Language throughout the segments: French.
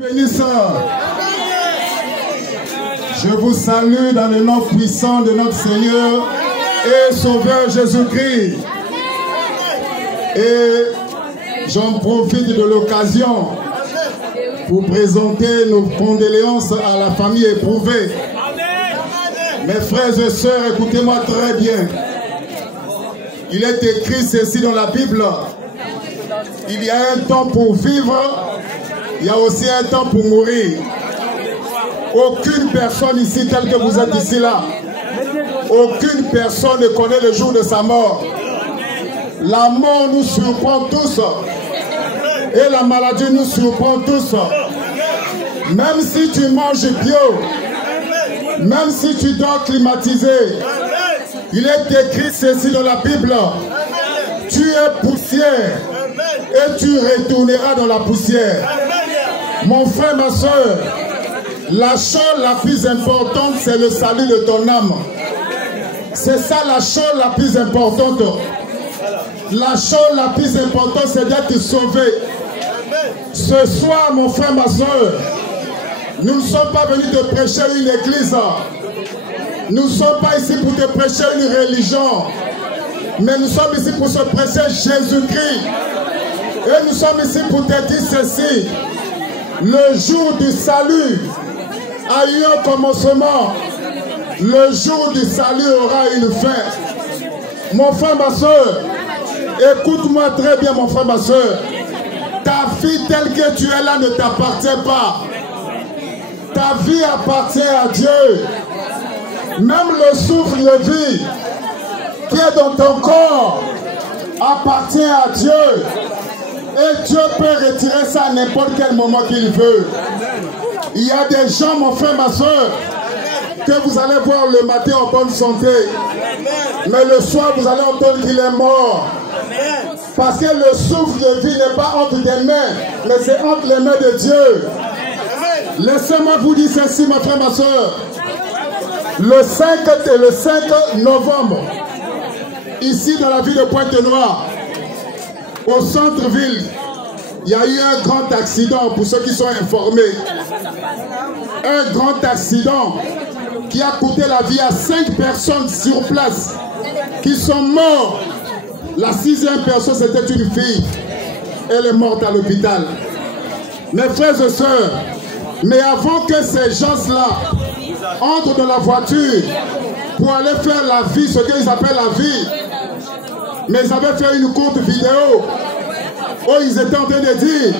Bénisseur, je vous salue dans le nom puissant de notre Seigneur et Sauveur Jésus-Christ. Et j'en profite de l'occasion pour présenter nos condoléances à la famille éprouvée. Mes frères et sœurs, écoutez-moi très bien. Il est écrit ceci dans la Bible. Il y a un temps pour vivre. Il y a aussi un temps pour mourir. Aucune personne ici, telle que vous êtes ici là, aucune personne ne connaît le jour de sa mort. La mort nous surprend tous. Et la maladie nous surprend tous. Même si tu manges bio, même si tu dors climatisé, il est écrit ceci dans la Bible. Tu es poussière et tu retourneras dans la poussière. Mon frère, ma soeur, la chose la plus importante, c'est le salut de ton âme. C'est ça la chose la plus importante. La chose la plus importante, c'est d'être sauvé. Ce soir, mon frère, ma soeur, nous ne sommes pas venus te prêcher une église. Nous ne sommes pas ici pour te prêcher une religion. Mais nous sommes ici pour se prêcher Jésus-Christ. Et nous sommes ici pour te dire ceci. Le jour du salut a eu un commencement. Le jour du salut aura une fin. Mon frère, ma soeur, écoute-moi très bien, mon frère, ma soeur. Ta vie telle que tu es là ne t'appartient pas. Ta vie appartient à Dieu. Même le souffle de vie qui est dans ton corps appartient à Dieu. Et Dieu peut retirer ça à n'importe quel moment qu'il veut. Il y a des gens, mon frère, ma soeur, que vous allez voir le matin en bonne santé. Mais le soir, vous allez entendre qu'il est mort. Parce que le souffle de vie n'est pas entre tes mains, mais c'est entre les mains de Dieu. Laissez-moi vous dire ceci, ma frère, ma soeur. Le 5 novembre, ici dans la ville de Pointe-Noire, au centre-ville, il y a eu un grand accident, pour ceux qui sont informés. Un grand accident qui a coûté la vie à 5 personnes sur place, qui sont mortes. La 6e personne, c'était une fille. Elle est morte à l'hôpital. Mes frères et sœurs, mais avant que ces gens-là entrent dans la voiture pour aller faire la vie, ce qu'ils appellent la vie, mais ils avaient fait une courte vidéo où ils étaient en train de dire,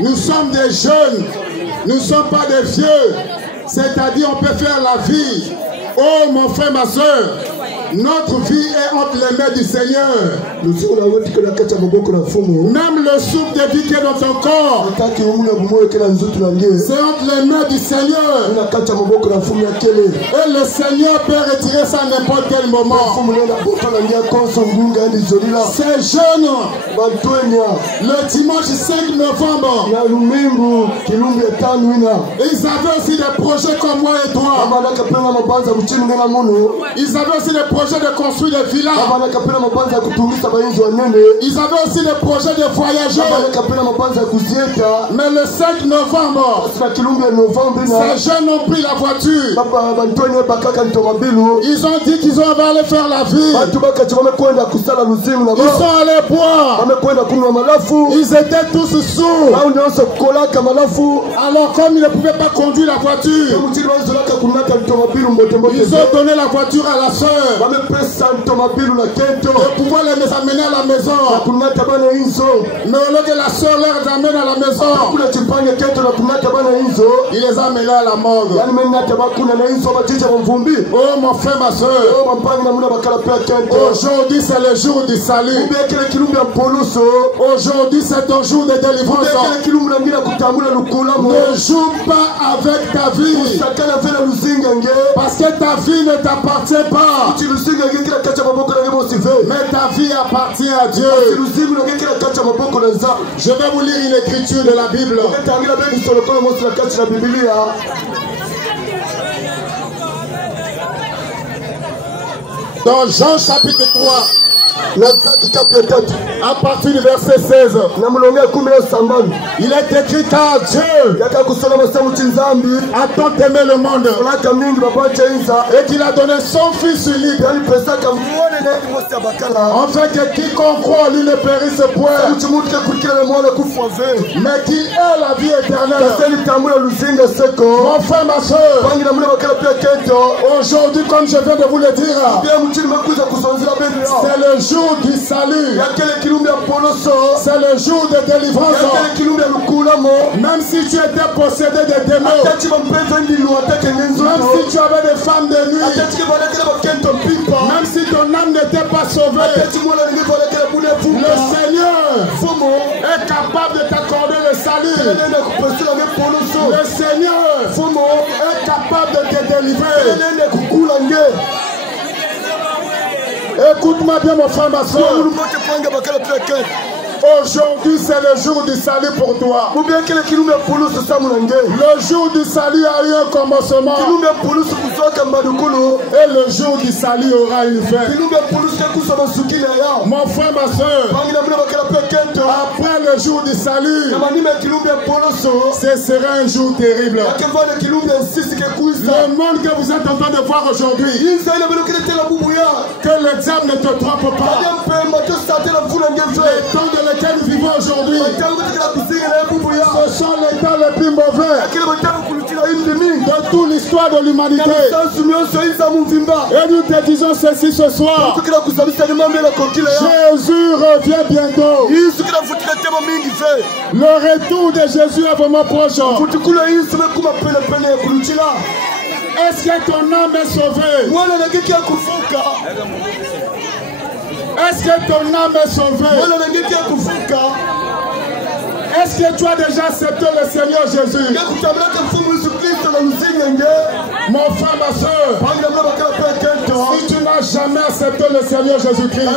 nous sommes des jeunes, nous ne sommes pas des vieux, c'est-à-dire on peut faire la vie. Oh mon frère, ma soeur, notre vie est entre les mains du Seigneur. Même le souffle de vie qui est dans ton corps, c'est entre les mains du Seigneur. Et le Seigneur peut retirer ça à n'importe quel moment. Ces jeunes, le dimanche 5 novembre, ils avaient aussi des projets comme moi et toi. Ils avaient aussi des projets de construire des villas. Ils avaient aussi des projets de voyager. Mais le 5 novembre, ces jeunes ont pris la voiture. Ils ont dit qu'ils ont aller faire la vie. Ils sont allés boire. Ils étaient tous sourds. Alors comme ils ne pouvaient pas conduire la voiture, ils ont donné la voiture à la soeur pour pouvoir les amener à la maison. Mais au lieu que la soeur les amène à la maison, il les a amenés à la morgue. Oh mon frère, ma soeur, aujourd'hui c'est le jour du salut. Aujourd'hui c'est ton jour de délivrance. Ne joue pas avec ta vie, parce que ta vie ne t'appartient pas. Mais ta vie appartient à Dieu. Je vais vous lire une écriture de la Bible. Dans Jean chapitre 3. À partir du verset 16, il est écrit car Dieu a tant aimé le monde et qu'il a donné son Fils unique, afin que quiconque croit en lui ne périsse point, mais qu'il ait la vie éternelle. Mon frère, ma soeur, aujourd'hui, comme je viens de vous le dire, c'est le jour du salut, c'est le jour de délivrance. Même si tu étais possédé de démons, même si tu avais des femmes de nuit, même si ton âme n'était pas sauvée, le Seigneur est capable de t'accorder le salut. Le Seigneur est capable de te délivrer. Écoute-moi bien, mon frère, ma soeur. Aujourd'hui, c'est le jour du salut pour toi. Le jour du salut a eu un commencement. Et le jour du salut aura une fin. Mon frère, ma soeur, après le jour du salut, ce sera un jour terrible. Le monde que vous êtes en train de voir aujourd'hui, que le diable ne te trompe pas. Les temps dans lesquels nous vivons aujourd'hui, ce sont les temps les plus mauvais de toute l'histoire de l'humanité. Et nous te disons ceci ce soir: Jésus revient bientôt. Le retour de Jésus est vraiment proche. Est-ce que ton âme est sauvée? Est-ce que ton âme est sauvée? Est-ce que tu as déjà accepté le Seigneur Jésus? Mon frère, ma soeur, si tu n'as jamais accepté le Seigneur Jésus-Christ,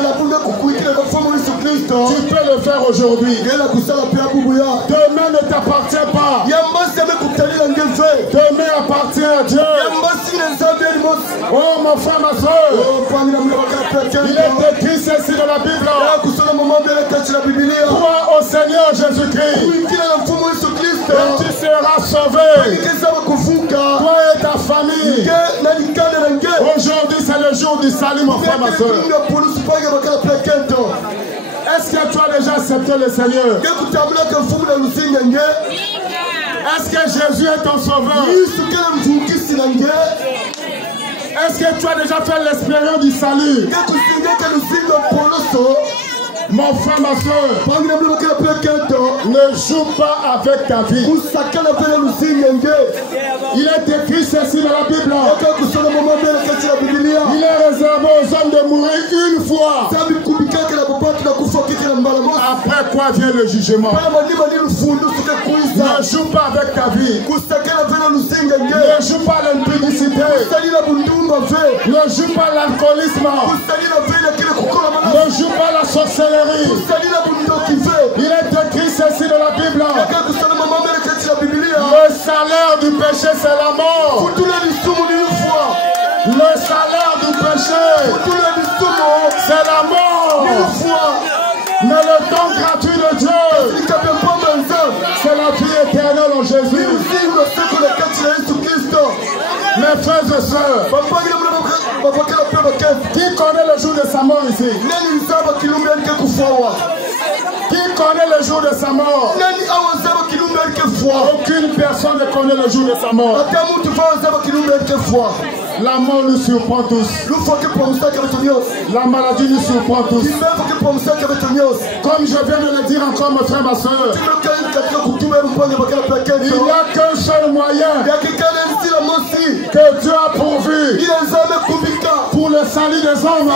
tu peux le faire aujourd'hui. Demain ne t'appartient pas. Demain appartient à Dieu. Oh, mon frère, ma soeur, il est écrit ceci dans la Bible: crois au Seigneur Jésus-Christ et tu seras sauvé, toi et ta famille. Aujourd'hui, c'est le jour du salut, mon frère, ma soeur. Est-ce que tu as déjà accepté le Seigneur? Est-ce que Jésus est ton sauveur? Est-ce que tu as déjà fait l'expérience du salut? Mon frère, ma soeur, ne joue pas avec ta vie. Il est écrit ceci dans la Bible: il est réservé aux hommes de mourir une fois. Après quoi vient le jugement. Ne joue pas avec ta vie. Ne joue pas l'impudicité. Ne joue pas l'alcoolisme. Ne joue pas la sorcellerie. Il est écrit ceci dans la Bible: le salaire du péché, c'est la mort. Le salaire du péché, c'est la mort. Mais le don gratuit de Dieu, c'est la vie éternelle en Jésus. Mes frères et sœurs, qui connaît le jour de sa mort ici? Qui connaît le jour de sa mort? Aucune personne ne connaît le jour de sa mort. La mort nous surprend tous. La maladie nous surprend tous. Comme je viens de le dire encore, mon frère, ma soeur, il n'y a qu'un seul moyen que Dieu a pourvu pour le salut des hommes.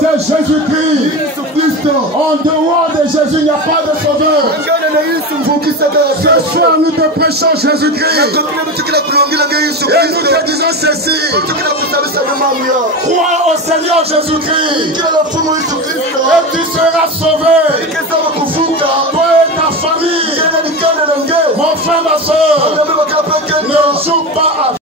C'est Jésus-Christ. En dehors de Jésus, il n'y a pas de sauveur. Ce soir, nous te prêchons Jésus-Christ. Et nous te disons ceci: crois au Seigneur Jésus-Christ et tu seras sauvé, toi et ta famille. Mon frère, ma soeur, ne joue pas avec